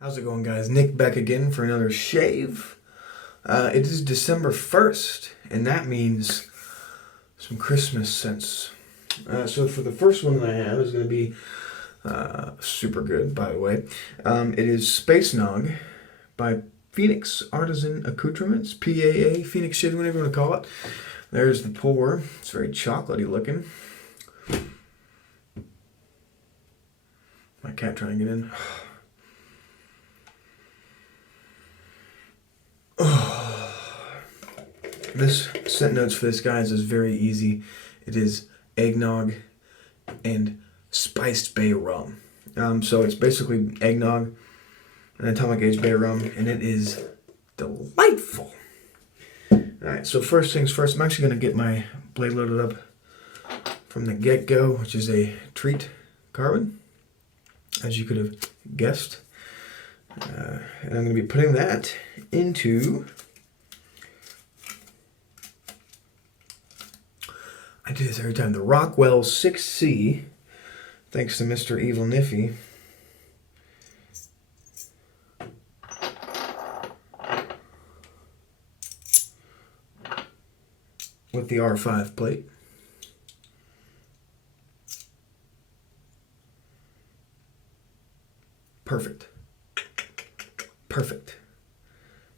How's it going, guys? Nick back again for another shave. It is December 1st, and that means some Christmas scents. So for the first one that I have is going to be super good, by the way. It is Space Nog by Phoenix Artisan Accoutrements, PAA, Phoenix Shade, whatever you want to call it. There's the pour. It's very chocolatey looking. My cat trying to get in. This scent notes for this, guys, is very easy. It is eggnog and spiced bay rum. So it's basically eggnog and atomic age bay rum, and it is delightful. Alright, so first things first, I'm actually going to get my blade loaded up from the get-go, which is a treat carbon, as you could have guessed. And I'm going to be putting that into... I do this every time. The Rockwell 6C, thanks to Mr. Evil Niffy. With the R5 plate. Perfect. Perfect.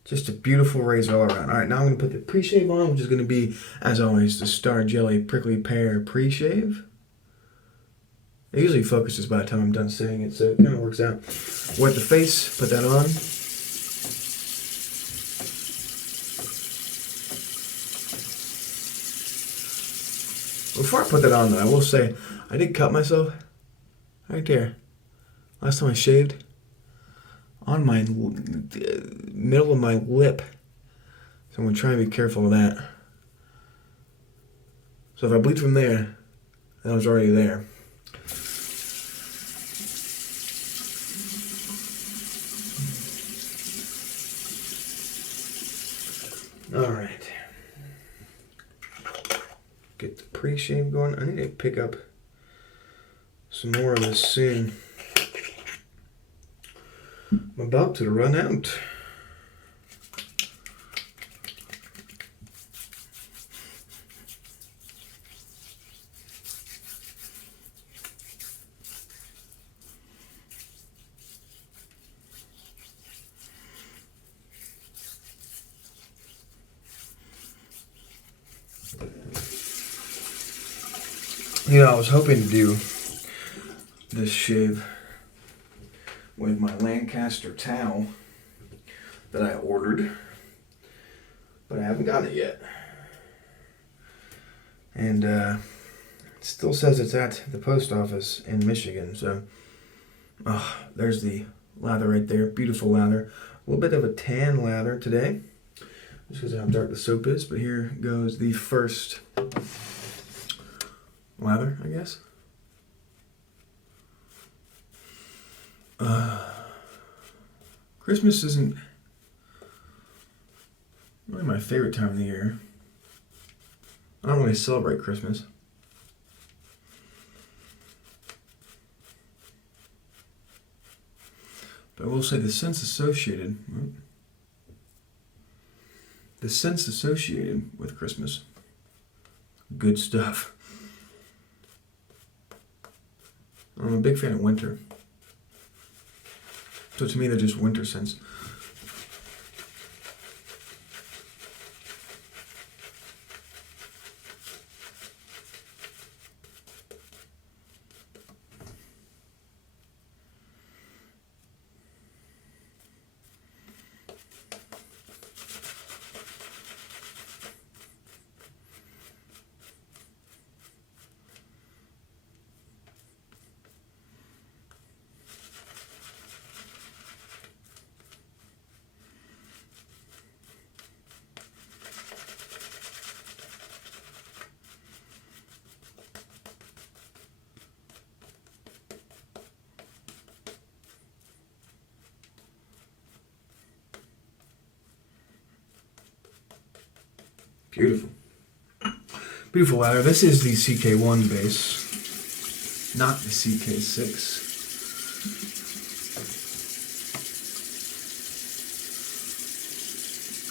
Just a beautiful razor all around. Alright, now I'm going to put the pre-shave on, which is going to be, as always, the Star Jelly Prickly Pear pre-shave. It usually focuses by the time I'm done saying it, so it kind of works out. Wet the face, put that on. Before I put that on, though, I will say, I did cut myself right there. Last time I shaved. On my middle of my lip. So I'm going to try and be careful of that. So if I bleed from there, that was already there. Alright. Get the pre-shave going. I need to pick up some more of this soon. I'm about to run out. You know, I was hoping to do this shave with my Lancaster towel that I ordered, but I haven't got it yet. And it still says it's at the post office in Michigan, so there's the lather right there. Beautiful lather. A little bit of a tan lather today, just because of how dark the soap is, but here goes the first lather, I guess. Christmas isn't really my favorite time of the year. I don't really celebrate Christmas. But I will say the scents associated with Christmas, good stuff. I'm a big fan of winter. So to me, they're just winter scents. Beautiful. Beautiful lather. This is the CK1 base, not the CK6.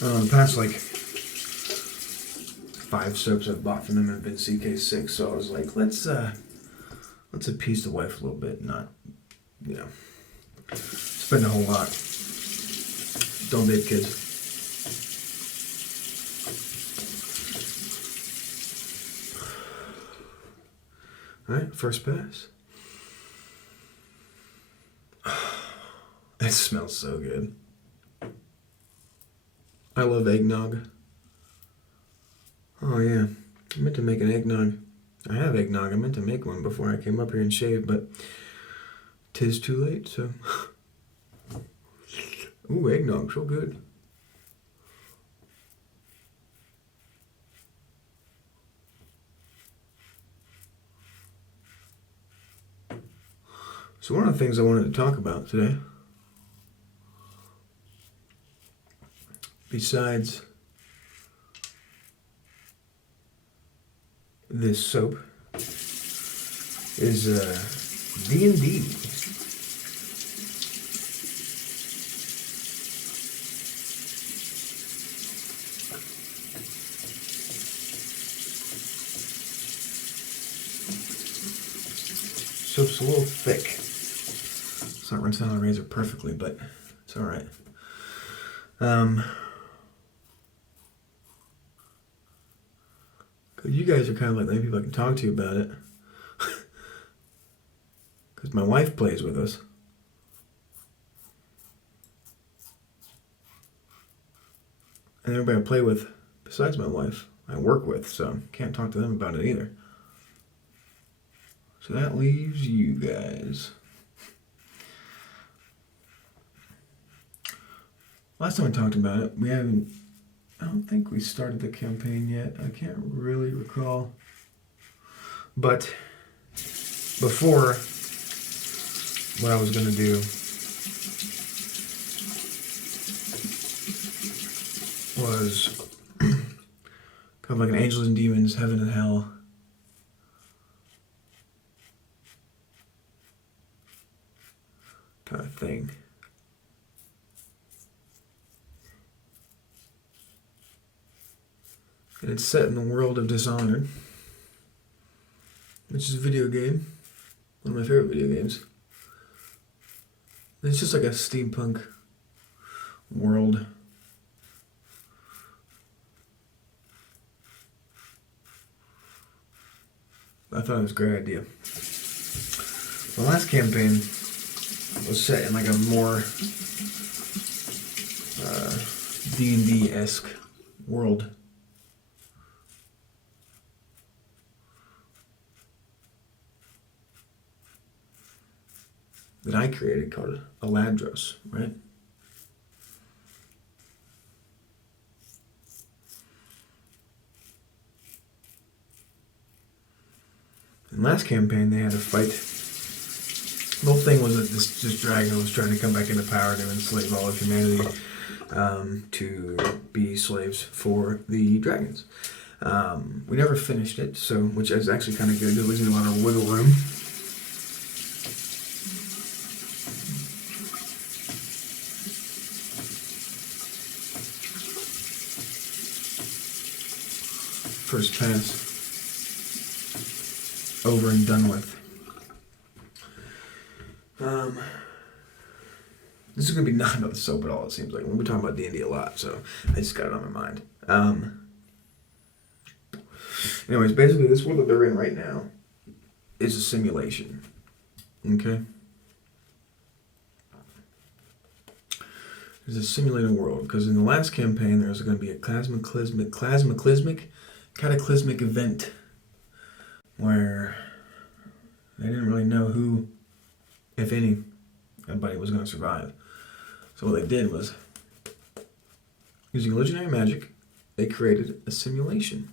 The past like 5 soaps I've bought from them have been CK6, so I was like, let's appease the wife a little bit, not, spend a whole lot. Don't date kids. Alright, first pass. It smells so good. I love eggnog. Oh yeah, I meant to make an eggnog. I have eggnog. I meant to make one before I came up here and shaved, but 'tis too late, so. Ooh, eggnog, so good. So one of the things I wanted to talk about today, besides this soap, is D&D. Soap's a little thick. It's not rinsing on the razor perfectly, but it's all right. Cause you guys are kind of like the only people I can talk to about it. Because my wife plays with us. And everybody I play with, besides my wife, I work with, so can't talk to them about it either. So that leaves you guys. Last time I talked about it, I don't think we started the campaign yet. I can't really recall. But before, what I was going to do was kind of like an Angels and Demons, Heaven and Hell. Kind of thing. And it's set in the world of Dishonored, which is a video game, one of my favorite video games. And it's just like a steampunk world. I thought it was a great idea. The last campaign was set in like a more D&D-esque world. That I created called Ladros, right? In last campaign, they had a fight. The whole thing was that this dragon was trying to come back into power to enslave all of humanity, to be slaves for the dragons. We never finished it, so which is actually kind of good. It leaves me a lot of wiggle room. First pass. Over and done with. This is going to be not about the soap at all, it seems like. We'll be talking about D&D a lot, so I just got it on my mind. Anyways, basically this world that they're in right now is a simulation. Okay? It's a simulated world, because in the last campaign there's going to be a cataclysmic event where they didn't really know who, if anybody was going to survive. So what they did was, using illusionary magic, they created a simulation.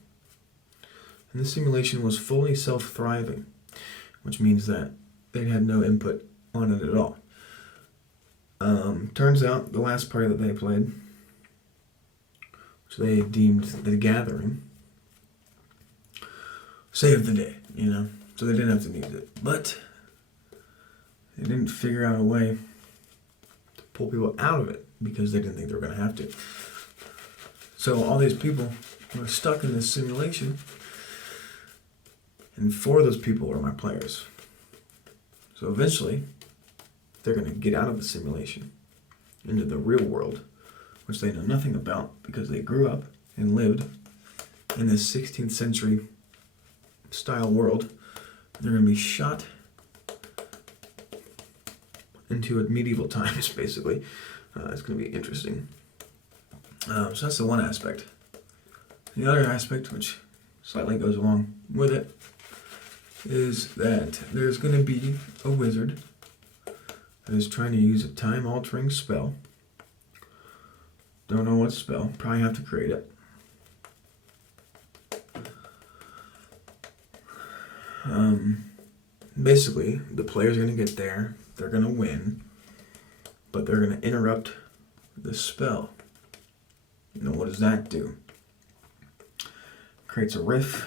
And this simulation was fully self-thriving, which means that they had no input on it at all. Turns out the last party that they played, which they deemed the Gathering, saved the day, so they didn't have to use it. But they didn't figure out a way to pull people out of it because they didn't think they were going to have to. So all these people are stuck in this simulation, and 4 of those people are my players. So eventually, they're going to get out of the simulation into the real world, which they know nothing about because they grew up and lived in this 16th century style world. They're going to be shot into medieval times, basically. It's going to be interesting. So that's the one aspect. The other aspect, which slightly goes along with it, is that there's going to be a wizard that is trying to use a time-altering spell. Don't know what spell. Probably have to create it. Basically, the player's going to get there. They're going to win. But they're going to interrupt the spell. You know, what does that do? Creates a rift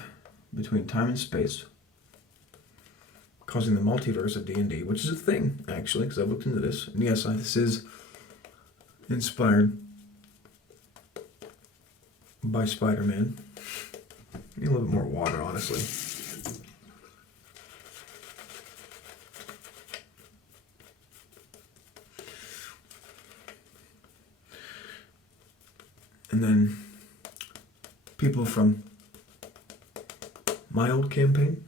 between time and space, causing the multiverse of D&D, which is a thing, actually, because I've looked into this. And yes, this is inspired by Spider-Man. Need a little bit more water, honestly. And then people from my old campaign,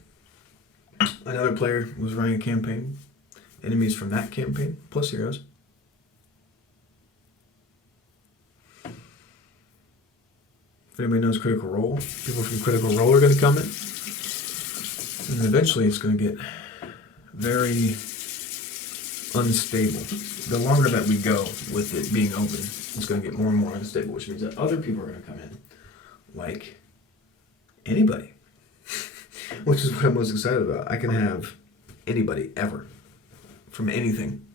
another player was running a campaign, enemies from that campaign, plus heroes. If anybody knows Critical Role, people from Critical Role are going to come in. And eventually it's going to get very unstable. The longer that we go with it being open, it's going to get more and more unstable, which means that other people are going to come in, like anybody, which is what I'm most excited about. I can have anybody ever, from anything,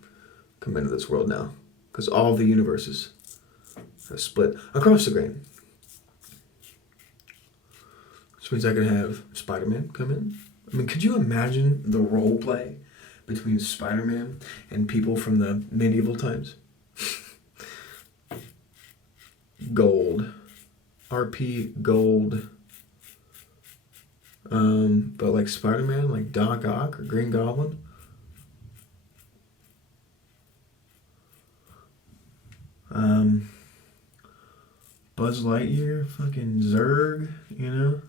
come into this world now, because all the universes have split across the grain. Which means I could have Spider-Man come in. I mean, could you imagine the role play between Spider-Man and people from the medieval times? Gold. RP Gold. But like Spider-Man, like Doc Ock or Green Goblin. Buzz Lightyear, fucking Zurg, you know?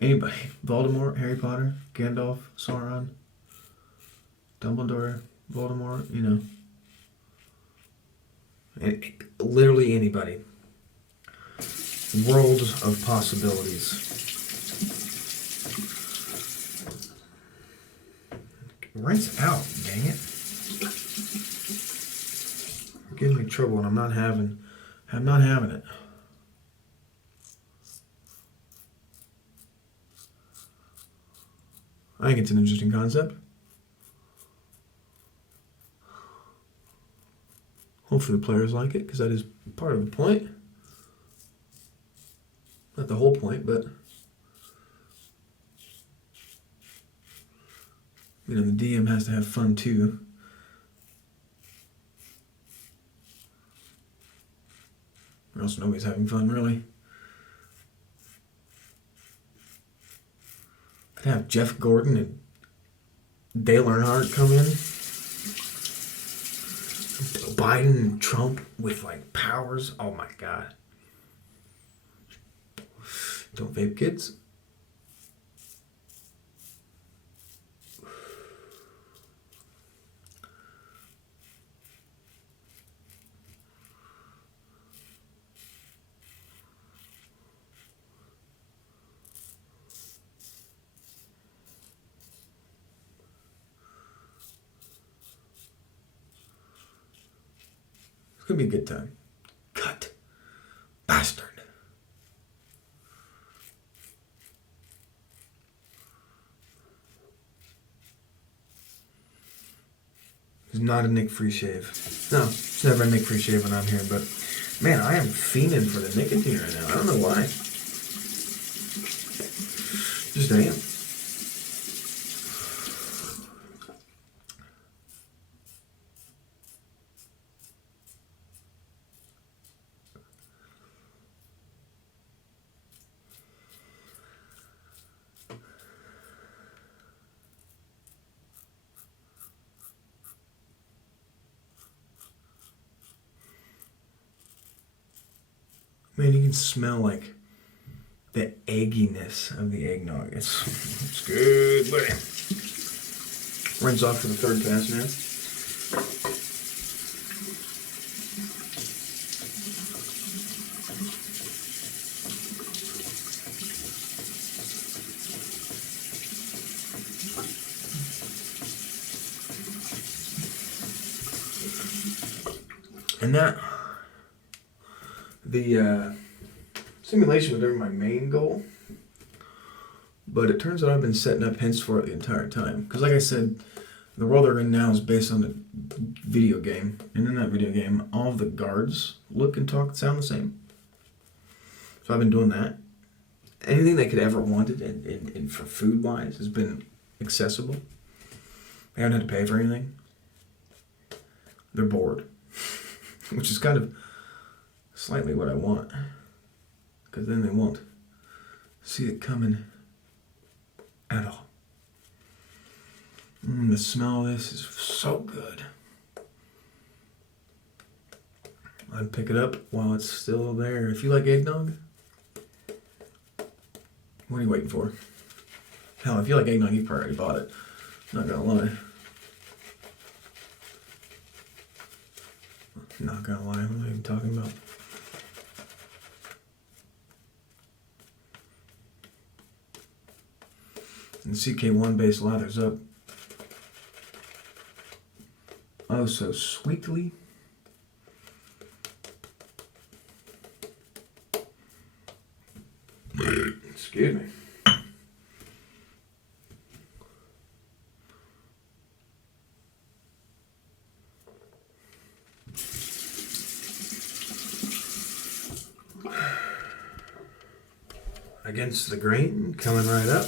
Anybody. Voldemort, Harry Potter, Gandalf, Sauron, Dumbledore, Voldemort, you know. Literally anybody. Worlds of possibilities. Rinse out, dang it. You're giving me trouble and I'm not having it. I think it's an interesting concept. Hopefully the players like it, because that is part of the point. Not the whole point, but you know, the DM has to have fun too. Or else nobody's having fun, really. Could have Jeff Gordon and Dale Earnhardt come in. Biden and Trump with like powers. Oh my god. Don't vape, kids. It's gonna be a good time. Cut. Bastard. It's not a Nick free shave. No, it's never a Nick free shave when I'm here, but man, I am fiending for the nicotine right now. I don't know why. Just I am. Man, you can smell like the egginess of the eggnog. It's good, buddy. Rinse off for the third pass now. And the simulation was never my main goal, but it turns out I've been setting up hints for it the entire time. Because like I said, the world they're in now is based on a video game, and in that video game, all of the guards look and talk and sound the same. So I've been doing that. Anything they could ever wanted and for food-wise has been accessible. They haven't had to pay for anything. They're bored. Which is kind of slightly what I want. Because then they won't see it coming at all. The smell of this is so good. I'd pick it up while it's still there. If you like eggnog, what are you waiting for? Hell, if you like eggnog, you've probably already bought it. Not gonna lie. Not gonna lie, what am I even talking about? And the CK1 base lathers up. Oh, so sweetly. Excuse me. Against the grain, coming right up.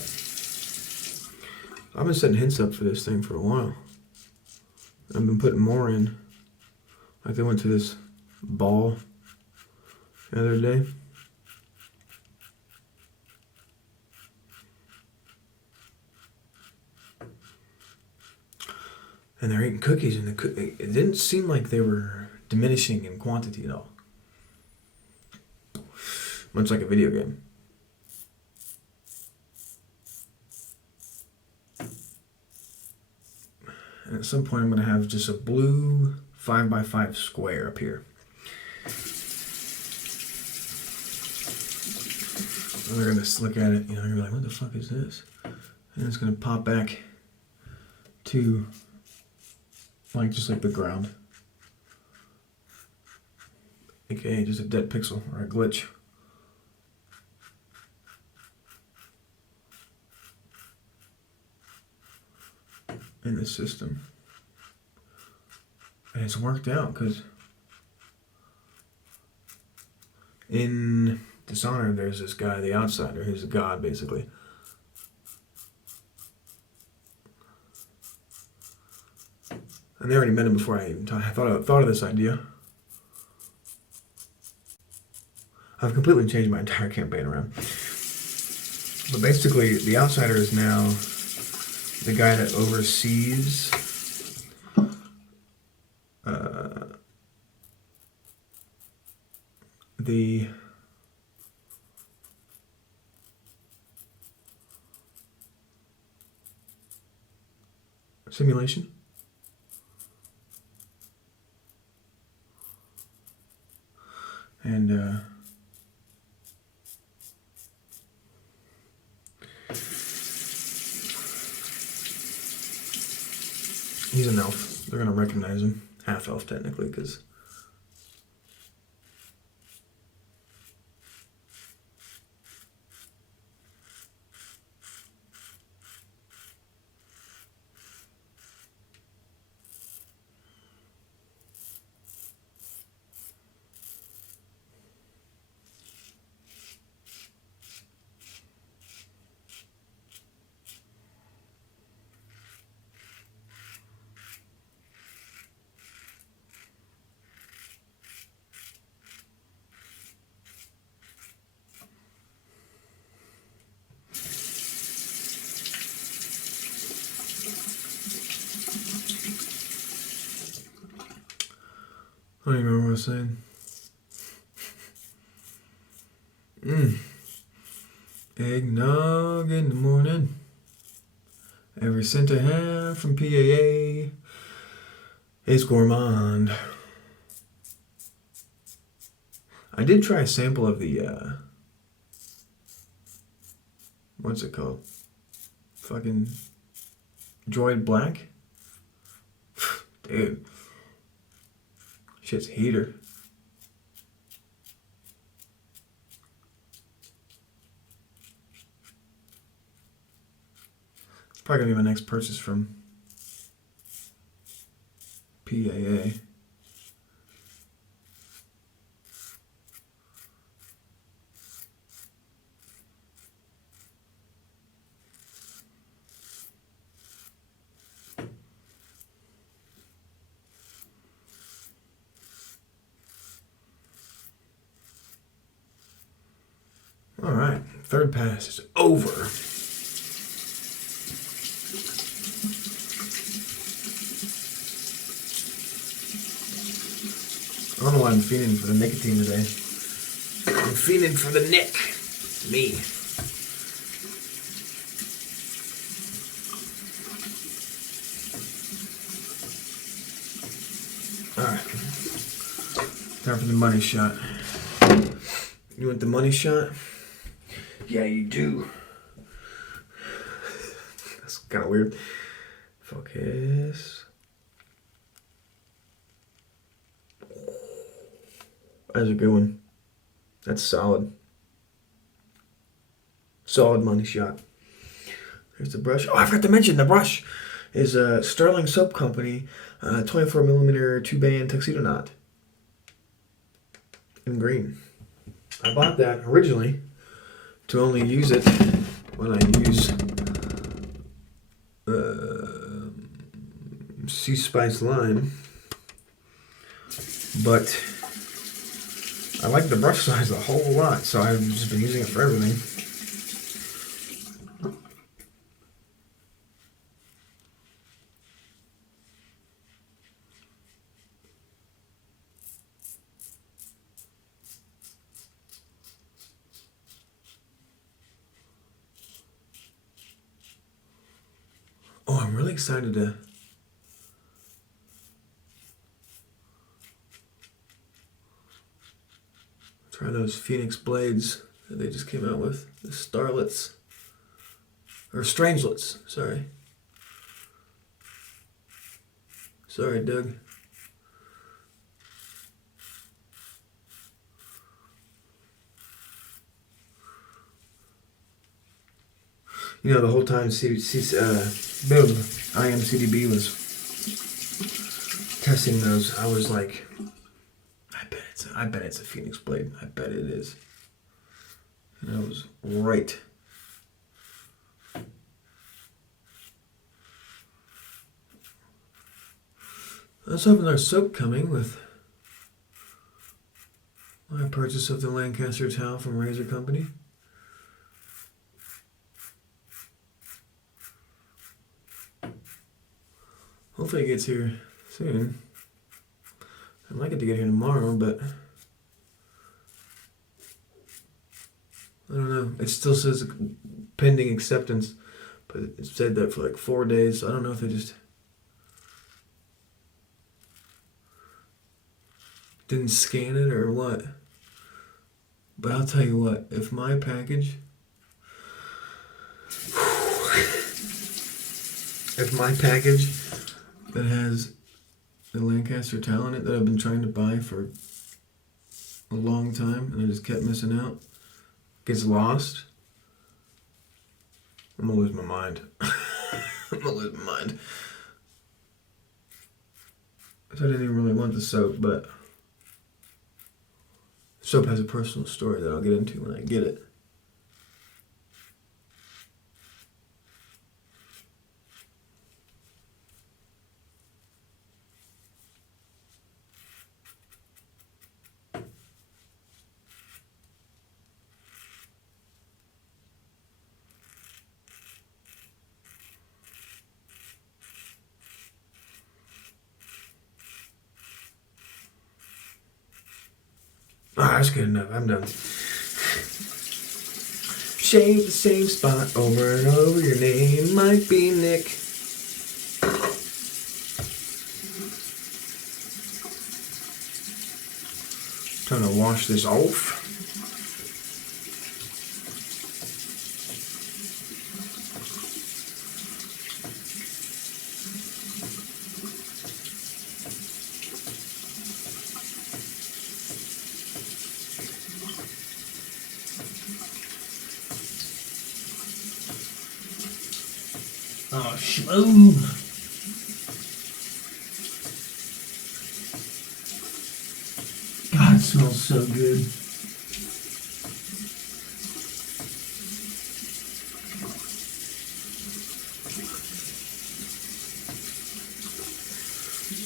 I've been setting hints up for this thing for a while. I've been putting more in. Like they went to this ball the other day. And they're eating cookies, and it didn't seem like they were diminishing in quantity at all. Much like a video game. And at some point I'm going to have just a blue 5x5 square up here. And they're going to look at it, they're going to be like, what the fuck is this? And it's going to pop back to just like the ground. AKA just a dead pixel or a glitch. In the system. And it's worked out because in Dishonored there's this guy, the Outsider, who's a god basically. And they already met him before I even thought of this idea. I've completely changed my entire campaign around. But basically, the Outsider is now the guy that oversees the simulation. And he's an elf. They're gonna recognize him. Half elf technically, because I don't even remember what I was saying. Eggnog in the morning. Every cent I have from PAA is gourmand. I did try a sample of the, what's it called? Fucking Droid Black? Dude. Shit's heater. It's probably gonna be my next purchase from PAA. All right, third pass is over. I don't know why I'm fiending for the nicotine today. I'm fiending for the nick. Me. Alright. Time for the money shot. You want the money shot? Yeah, you do. That's kind of weird. Focus. That's a good one. That's solid. Solid money shot. Here's the brush. Oh, I forgot to mention the brush is a Sterling Soap Company 24mm 2-band tuxedo knot in green. I bought that originally to only use it when I use Sea Spice Lime, but I like the brush size a whole lot, so I've just been using it for everything. Oh, I'm really excited to try those Phoenix blades that they just came out with. The Starlets. Or Strangelets, sorry. Sorry, Doug. You know, the whole time IMCDB was testing those, I was like, I bet it's a Phoenix blade. I bet it is. And I was right. Let's open our soap coming with my purchase of the Lancaster towel from Razor Company. Hopefully it gets here soon. I'd like it to get here tomorrow, but I don't know. It still says pending acceptance, but it said that for like 4 days. So I don't know if they just didn't scan it or what. But I'll tell you what, if my package, that has the Lancaster towel in it that I've been trying to buy for a long time and I just kept missing out, gets lost, I'm gonna lose my mind. I'm gonna lose my mind. So I didn't even really want the soap, but soap has a personal story that I'll get into when I get it. Ah, that's good enough. I'm done. shave the same spot over and over. Your name might be Nick. Time to wash this off. Oh, smooth. God, it smells so good.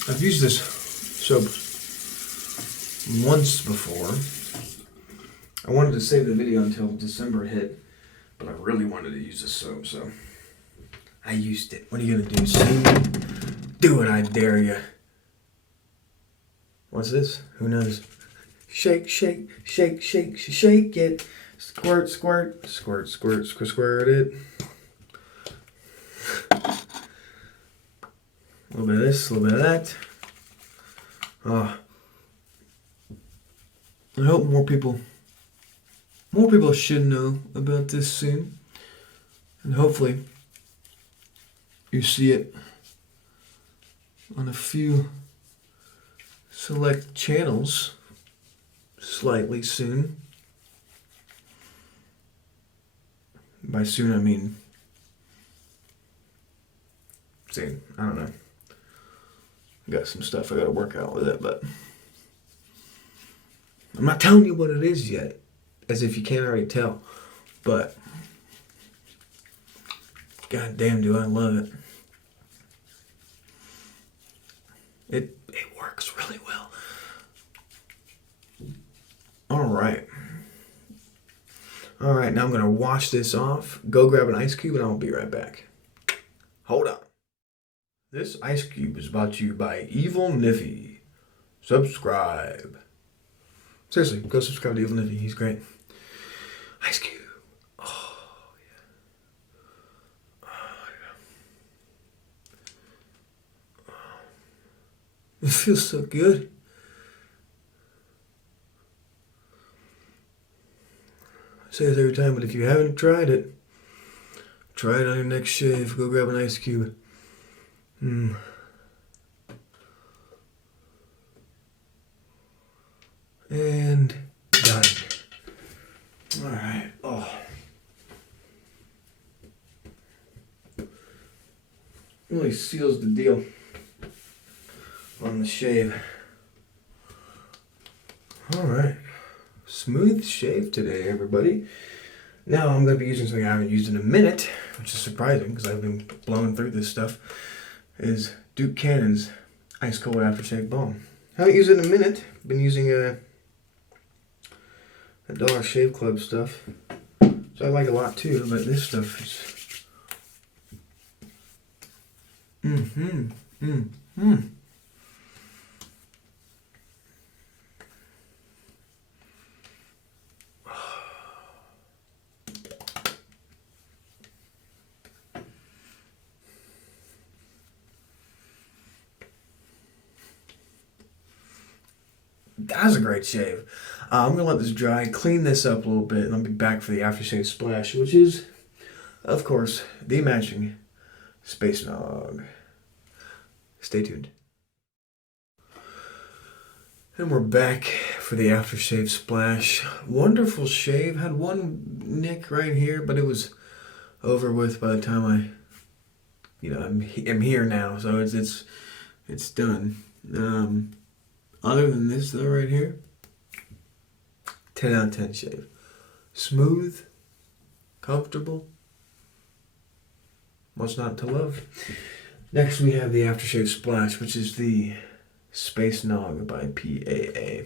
I've used this soap once before. I wanted to save the video until December hit, but I really wanted to use this soap, so I used it. What are you gonna do, Sue? Do it, I dare you. What's this? Who knows? Shake, shake, shake, shake, shake it. Squirt, squirt, squirt, squirt, squirt, squirt it. A little bit of this, a little bit of that. I hope more people should know about this soon. And hopefully you see it on a few select channels slightly soon. By soon I mean soon. I don't know. Got some stuff I gotta work out with it, but I'm not telling you what it is yet, as if you can't already tell. But god damn, do I love it. It works really well. Alright, now I'm gonna wash this off, go grab an ice cube, and I'll be right back. Hold on. This ice cube is brought to you by Evil Niffy. Subscribe. Seriously, go subscribe to Evil Niffy. He's great. Ice cube. Oh, yeah. Oh, yeah. It feels so good. I say this every time, but if you haven't tried it, try it on your next shave. Go grab an ice cube. And done. Alright. Oh. Really seals the deal on the shave. Alright. Smooth shave today, everybody. Now I'm going to be using something I haven't used in a minute, which is surprising because I've been blowing through this stuff, is Duke Cannon's Ice Cold Aftershave Balm. Haven't used it in a minute. Been using a Dollar Shave Club stuff, so I like it a lot too, but this stuff is That's a great shave. I'm going to let this dry, clean this up a little bit, and I'll be back for the Aftershave Splash, which is, of course, the matching Space Nog. Stay tuned. And we're back for the Aftershave Splash. Wonderful shave. Had one nick right here, but it was over with by the time I'm here now, so it's done. Other than this though, right here, 10 out of 10 shave. Smooth, comfortable. What's not to love? Next we have the Aftershave Splash, which is the Space Nog by PAA.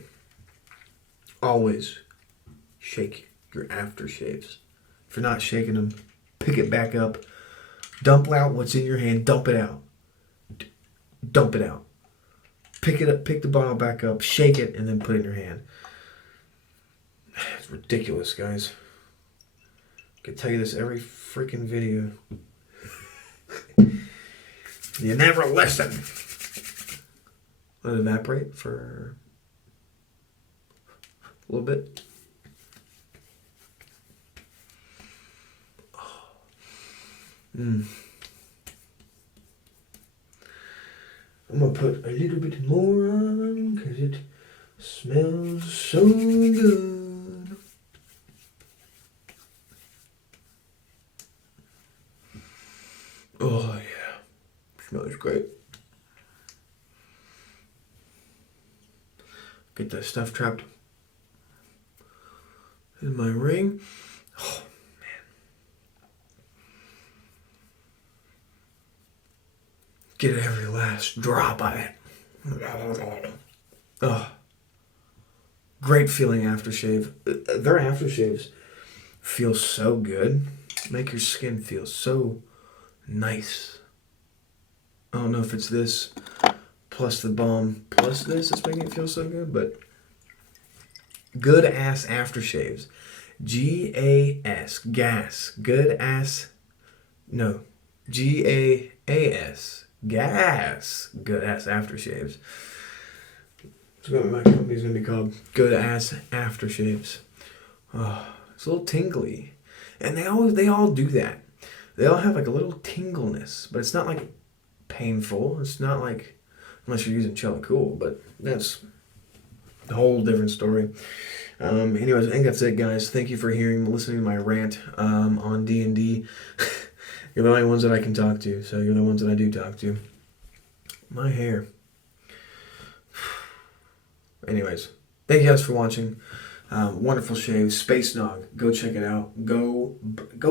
Always shake your aftershaves. If you're not shaking them, pick it back up. Dump out what's in your hand. Dump it out. Dump it out. Pick it up, pick the bottle back up, shake it, and then put it in your hand. It's ridiculous, guys. could tell you this every freaking video. You never listen. Let it evaporate for a little bit. I'm gonna put a little bit more on because it smells so good. Oh yeah, smells great. Get that stuff trapped in my ring. Oh man. Get every last drop of it. Oh. Great feeling aftershave. Their aftershaves feel so good. Make your skin feel so nice. I don't know if it's this plus the balm plus this that's making it feel so good, but good ass aftershaves. G-A-S. Gas. Good ass. No. G-A-A-S. Gas. Good ass aftershaves. That's what my company's gonna be called. Good ass aftershaves. Oh, it's a little tingly. And they all do that. They all have like a little tingleness, but it's not like painful. It's not like, unless you're using Chella Cool, but that's a whole different story. Anyways, I think that's it, guys. Thank you for listening to my rant on D&D. You're the only ones that I can talk to, so you're the ones that I do talk to. My hair. Anyways, thank you guys for watching. Wonderful shave, Space Nog. Go check it out. Go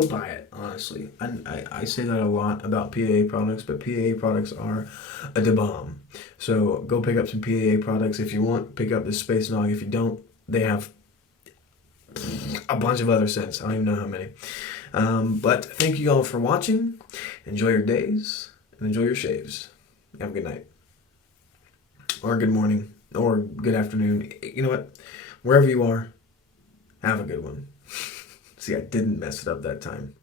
buy it, honestly. I say that a lot about PAA products, but PAA products are a da bomb. So go pick up some PAA products. If you want, pick up this Space Nog. If you don't, they have a bunch of other scents. I don't even know how many. But thank you all for watching. Enjoy your days and enjoy your shaves. Have a good night. Or good morning. Or good afternoon. You know what? Wherever you are, have a good one. See, I didn't mess it up that time.